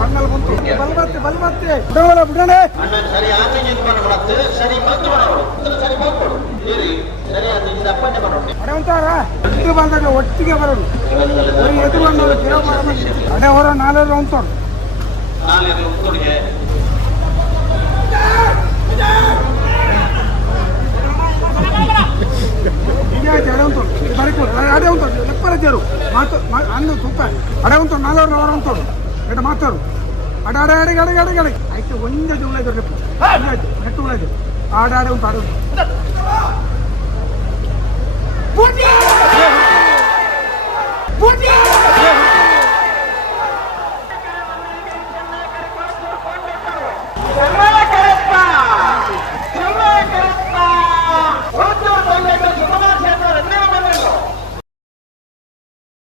ಬಂಗಾಲ ಬಂತು ಬಲ್ ಮತ್ತೆ ಬಿಡೋಣ ಅಡೆ ಬಂದಾಗ ಒಟ್ಟಿಗೆ ಬರೋದು ಎದುರು ಅಡೆ ಹೊರ ನಾಲ್ಕು ಉಂಟು ಅಡೆ ಉಂಟು ಅಡೆ ಉಂಟು ಲೆಪ್ಪರಜ್ಜರು ಮಾತು ಅಂದು ತುಪ್ಪ ಅಡೆ ಉಂಟು ನಾಲ್ವರು ಅವರ ಉಂಟು ಎಡ ಮಾತಾರು ಅಡ ಅಡೆ ಅಡೆಗೆ ಅಡೆಗೆ ಅಡೆಗೆ ಅಡೆಗೆ ಆಯ್ತು ಒಂದೇ ಉಳ್ಳಾಯ್ತು ನೆಟ್ಟು ಉಳ್ಳಾಯ್ತು ಆಡ ಆಡೆ ಉಂಟು ಆಡ ಉಂಟು